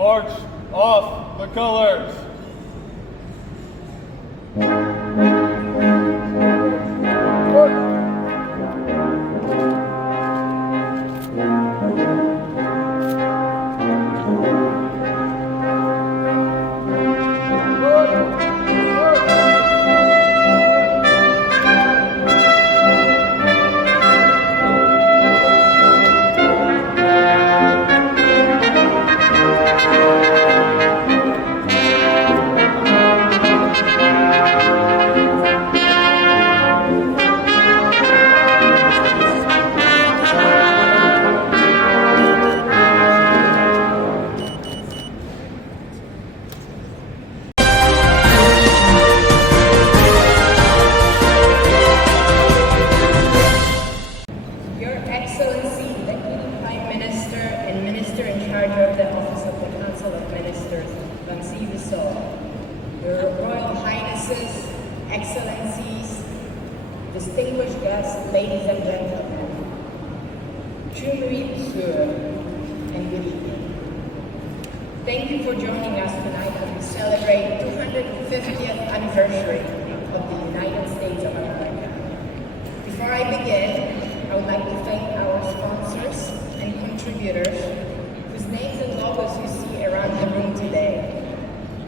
March off the colors. Your Excellency, Deputy Prime Minister and Minister in charge of the Office of the Council of Ministers, Bansi Rizal, Your Royal Highnesses, Excellencies, distinguished guests, ladies and gentlemen, Chumri Sur, and good evening. Thank you for joining us tonight as we celebrate 250th anniversary of the United States of America. Before I begin, I would like to thank our sponsors and contributors whose names and logos you see around the room today.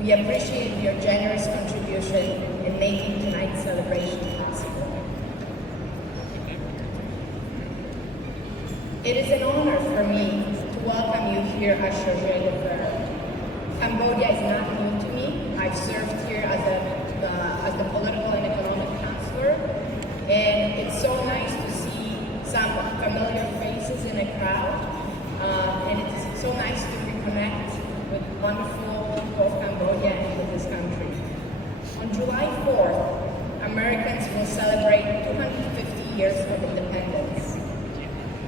We appreciate your generous contribution in making tonight's celebration possible. It is an honor for me to welcome you here at Chargé d'Affaires. Cambodia is not new to me. I've served here as the political and economic counselor, and it's so nice to see some familiar faces in a crowd, and it's so nice to reconnect with wonderful people of Cambodia and with this country. On July 4th, Americans will celebrate 250 years of independence.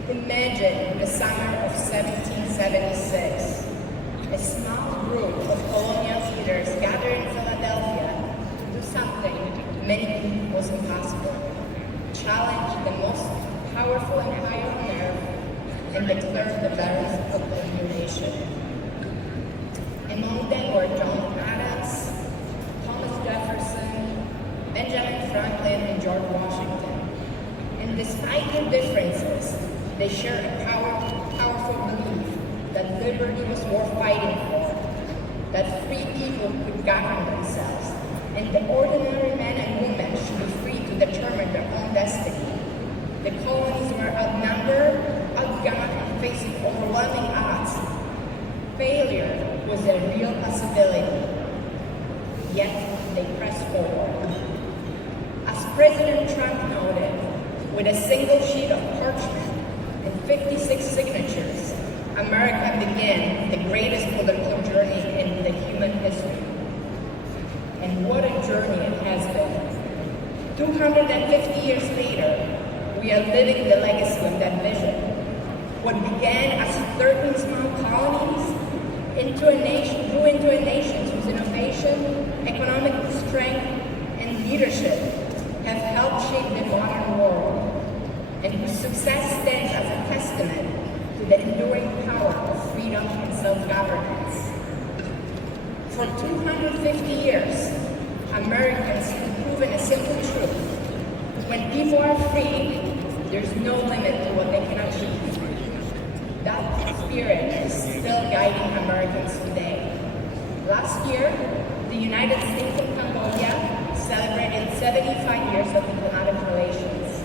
Imagine the summer of 1776, a small group of colonial leaders gathered in Philadelphia to do something many people was impossible: challenge the most powerful empire on earth and declare the barons of the new nation. Among them were John Adams, Thomas Jefferson, Benjamin Franklin, and George Washington. And despite their differences, they share a powerful belief that liberty was worth fighting for, that free people could govern themselves, and the ordinary men and women should be free to determine their own destiny. The colonies were outnumbered, outgunned, and facing overwhelming odds. Failure was a real possibility, yet they pressed forward. As President Trump noted, with a single sheet of parchment and 56 signatures, America began the greatest political journey in the human history. And what a journey it has been. 250 years later, we are living the legacy of that vision. What began as 13 small colonies grew into a nation whose innovation, economic strength, and leadership have helped shape the modern world, and whose success stands as a testament to the enduring power of freedom and self-governance. For 250 years, Americans have proven a simple truth: when people are free, there's no limit to what they can achieve. That spirit is still guiding Americans today. Last year, the United States and Cambodia celebrated 75 years of diplomatic relations.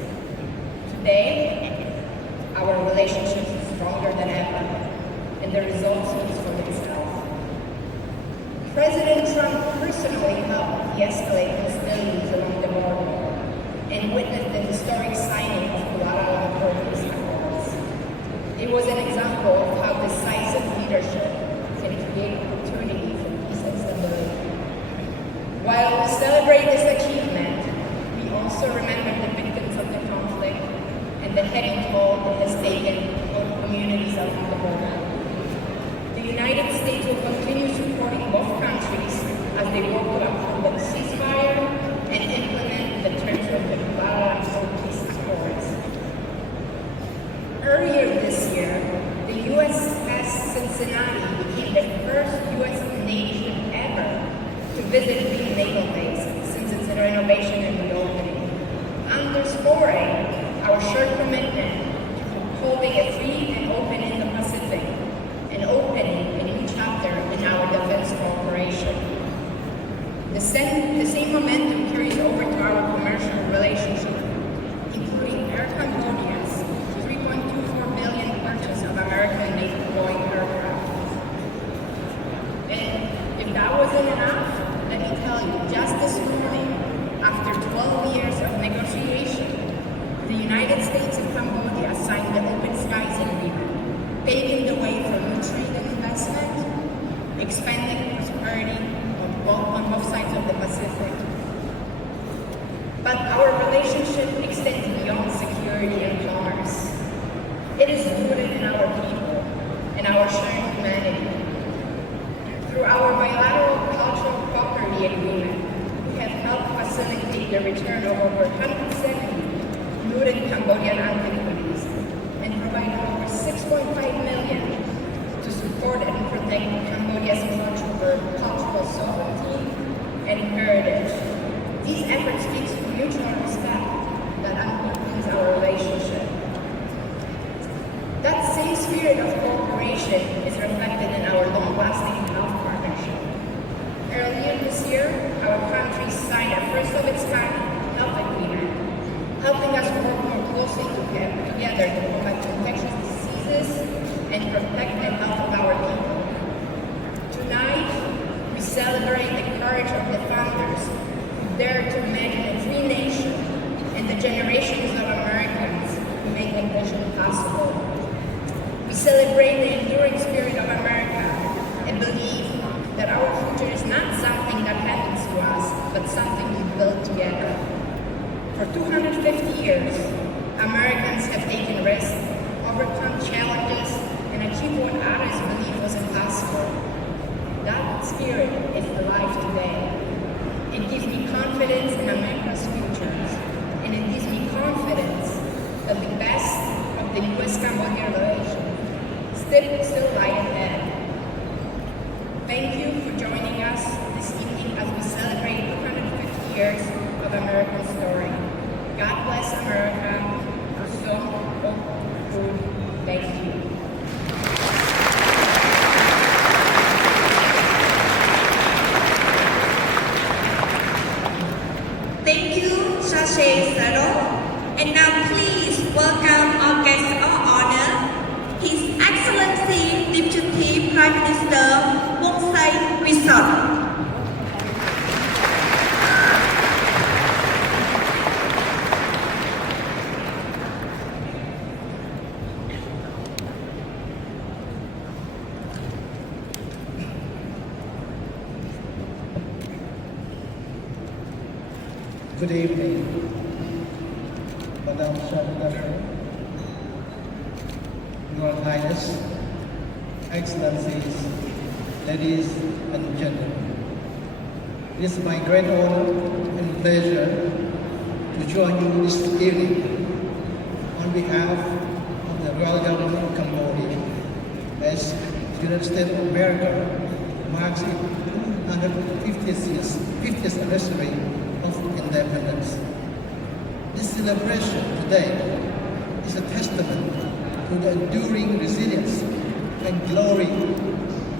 Today, our relationship is stronger than ever, and the result speaks for itself. President Trump personally helped de-escalate hostilities along the border and witnessed the historic signing of Kuala Lumpur Peace Accords. It was an example of how decisive leadership can create opportunity for peace and stability. While we celebrate this achievement, we also remember the victims of the conflict and the heavy toll it has taken on communities along the border. The United States will continue supporting both countries as they work to uphold the ceasefire and implement the terms of the Kuala Lumpur Peace Accords. Earlier this year, the USS Cincinnati became the first But our relationship extends beyond security and commerce. It is rooted in our people and our shared humanity. Through our bilateral cultural property agreement, we have helped facilitate the return of over 170 looted Cambodian antiquities and provided over 6.5 million to support and protect Cambodia's cultural sovereignty and heritage. These efforts speak to mutual respect that underpins our relationship. That same spirit of cooperation is reflected in our long-lasting health partnership. Earlier this year, our countries signed a first-of-its-kind health agreement, helping us work more closely together to combat infectious diseases and protect the health of our people. Tonight, we celebrate the courage of the founders who dared to imagine a free nation and the generations of Americans who made the vision possible. We celebrate the enduring spirit of America and believe that our future is not something that happens to us, but something we build together. For 250 years, Americans have taken risks, overcome challenges, and achieved what others believed was impossible. That spirit is alive today. It gives me confidence in America's futures, and it gives me confidence that the best of the U.S.-Cambodia relations still lie ahead. Thank you for joining us this evening as we celebrate 250 years of American story. God bless America. Thank you. Thank you, Sachet Saro. And now please welcome our guest of honor, His Excellency Deputy Prime Minister Wong Sai Wisot. Good evening, Madam Secretary, Your Highness, Excellencies, ladies and gentlemen. It is my great honor and pleasure to join you this evening on behalf of the Royal Government of Cambodia as the United States of America marks its 50th anniversary of independence. This celebration today is a testament to the enduring resilience and glory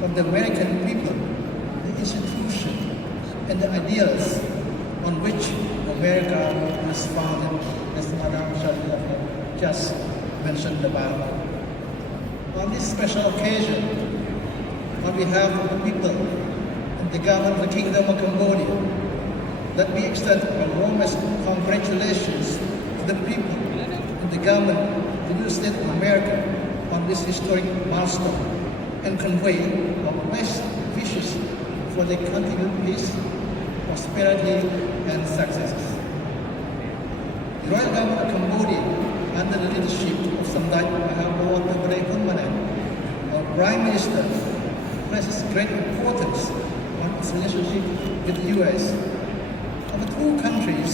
of the American people, the institution, and the ideals on which America was founded, as Madam Shadila just mentioned about. On this special occasion, on behalf of the people and the government of the Kingdom of Cambodia, let me extend my warmest congratulations to the people and the government of the United States of America on this historic milestone and convey our best wishes for the continued peace, prosperity, and successes. The Royal Government of Cambodia, under the leadership of Samdech Mahabor Pabray Hunmanet, our Prime Minister, places great importance on its relationship with the U.S. The two countries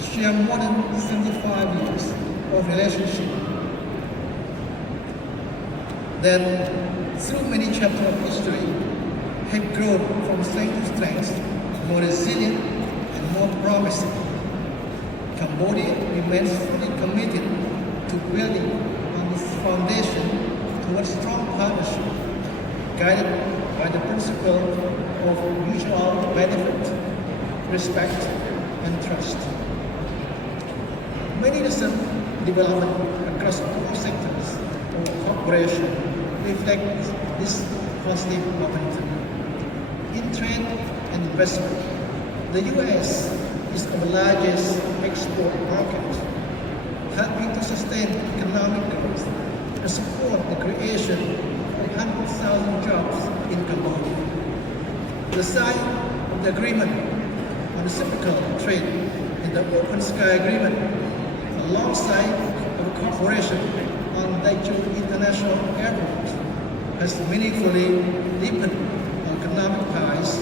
share more than 75 years of relationship. That through many chapters of history have grown from strength to strength, more resilient and more promising. Cambodia remains fully committed to building on this foundation towards strong partnership, guided by the principle of mutual benefit, respect, and trust. Many recent developments across all sectors of cooperation reflect this positive momentum. In trade and investment, the U.S. is the largest export market, helping to sustain economic growth and support the creation of 100,000 jobs in Cambodia. The signing of the agreement on reciprocal trade the Open Sky Agreement, alongside our cooperation on Daejeon International Airport, has meaningfully deepened our economic ties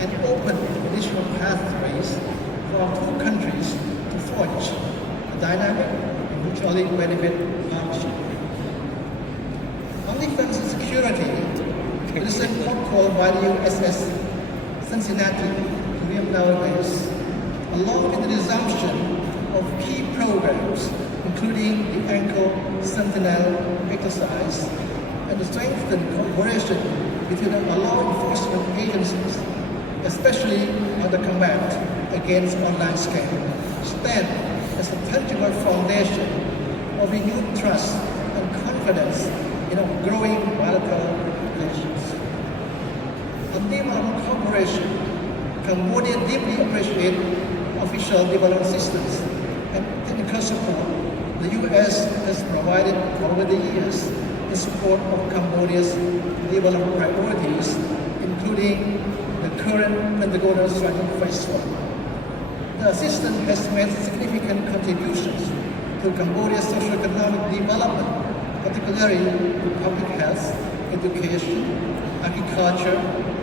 and opened additional pathways for our two countries to forge a dynamic and mutually benefit partnership. On defense and security, the recent port call by the USS Cincinnati, Korean Naval Base, along with the resumption of key programs, including the Anchor Sentinel exercise, and the strengthened cooperation between our law enforcement agencies, especially on the combat against online scam, stand as a tangible foundation of renewed trust and confidence in our growing bilateral relations. On development cooperation, Cambodia deeply appreciates official development assistance and technical support the U.S. has provided over the years in support of Cambodia's development priorities, including the current Pentagonal Strategy Phase 1. The assistance has made significant contributions to Cambodia's socio-economic development, particularly in public health, education, agriculture,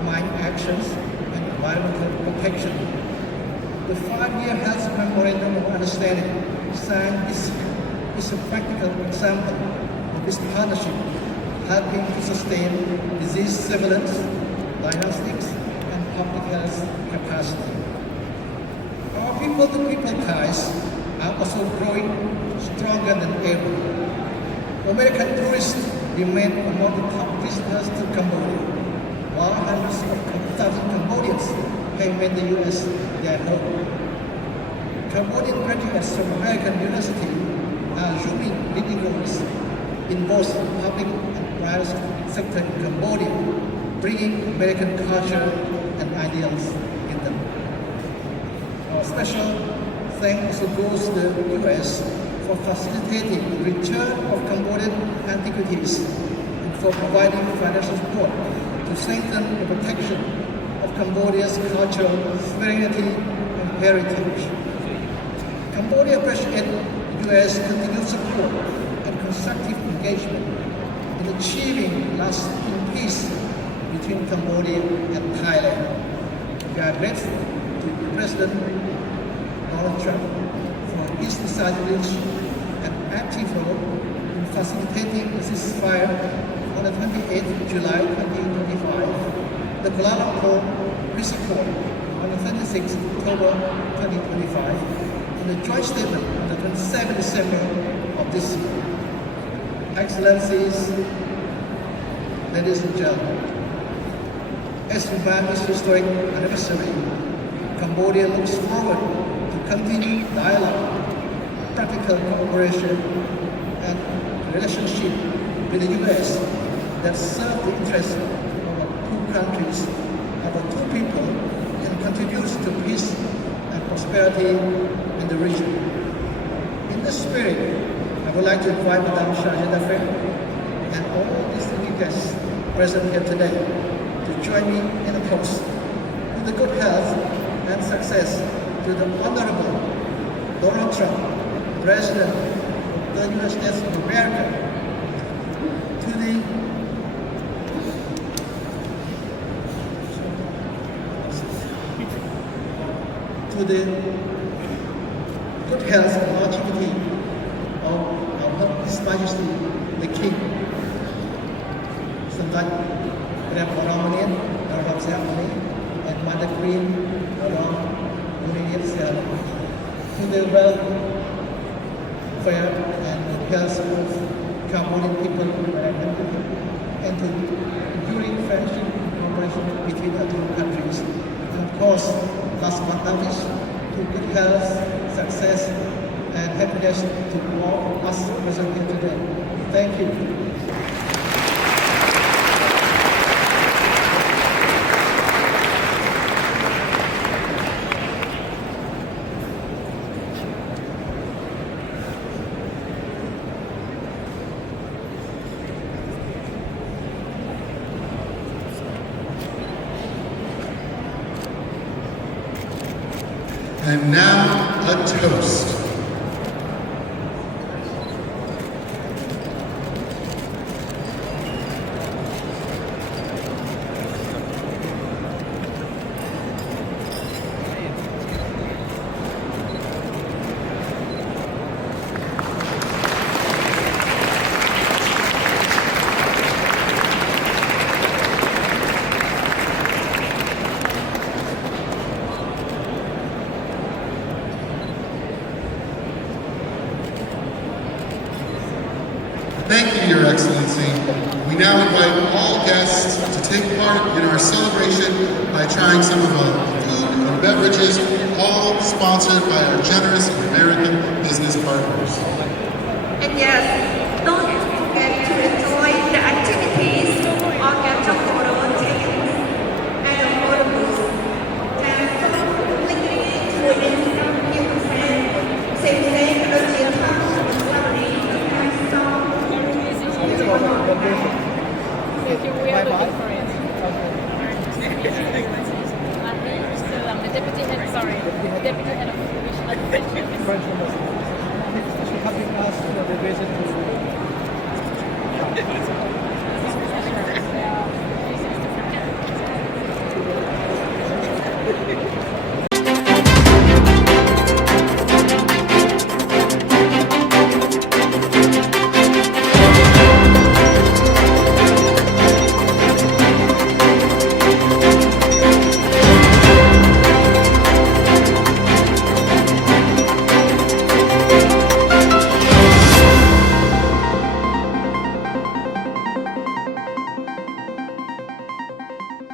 mine actions, and environmental protection. The 5-year health memorandum of understanding signed is a practical example of this partnership, helping to sustain disease surveillance, diagnostics, and public health capacity. Our people-to-people ties are also growing stronger than ever. American tourists remain among the top visitors to Cambodia, while hundreds of thousands of Cambodians have made the U.S. their home. Cambodian graduates from American University are assuming leading roles in both public and private sector in Cambodia, bringing American culture and ideals in them. Our special thanks also goes to the U.S. for facilitating the return of Cambodian antiquities and for providing financial support to strengthen the protection of Cambodia's cultural sovereignty and heritage. Cambodia appreciates the U.S. continued support and constructive engagement in achieving lasting peace between Cambodia and Thailand. We are grateful to President Donald Trump for his decisive and active role in facilitating the ceasefire on the 28th of July 2025, the Kuala Lumpur Peace Accord on the 26th of October 2025, and the joint statement on the 27th of December of this year. Excellencies, ladies and gentlemen, as we mark this historic anniversary, Cambodia looks forward to continued dialogue, practical cooperation, and relationship with the U.S. that serve the interests of our two countries, our two people, and contributes to peace and prosperity in the region. In this spirit, I would like to invite Madame Chargée d'Affaires and all distinguished guests present here today to join me in a toast to the good health and success to the Honorable Donald Trump, President of the United States of America, to the good health and longevity of His Majesty the King. សម្ដេចព្រះបរមនាថនរោត្តមសីហមុនី and Mother Queen នរោត្តមមុនីនាថសីហនុ to the welfare and the health of Cambodian people and to enduring friendship and cooperation between the two countries. And of course, last but not least, to good health, success, and happiness to all of us present here today. Thank you. I'm now a toast. Thank you, Your Excellency. We now invite all guests to take part in our celebration by trying some of the food and beverages, all sponsored by our generous American business partners. And yes, don't forget to enjoy the activities or get your photo taken at the photo booth. And lingering within you can save energy and celebrity and song. Thank you. We are looking for it. I'm the deputy head. Sorry, deputy head of French Embassy. Thanks for having us for the visit to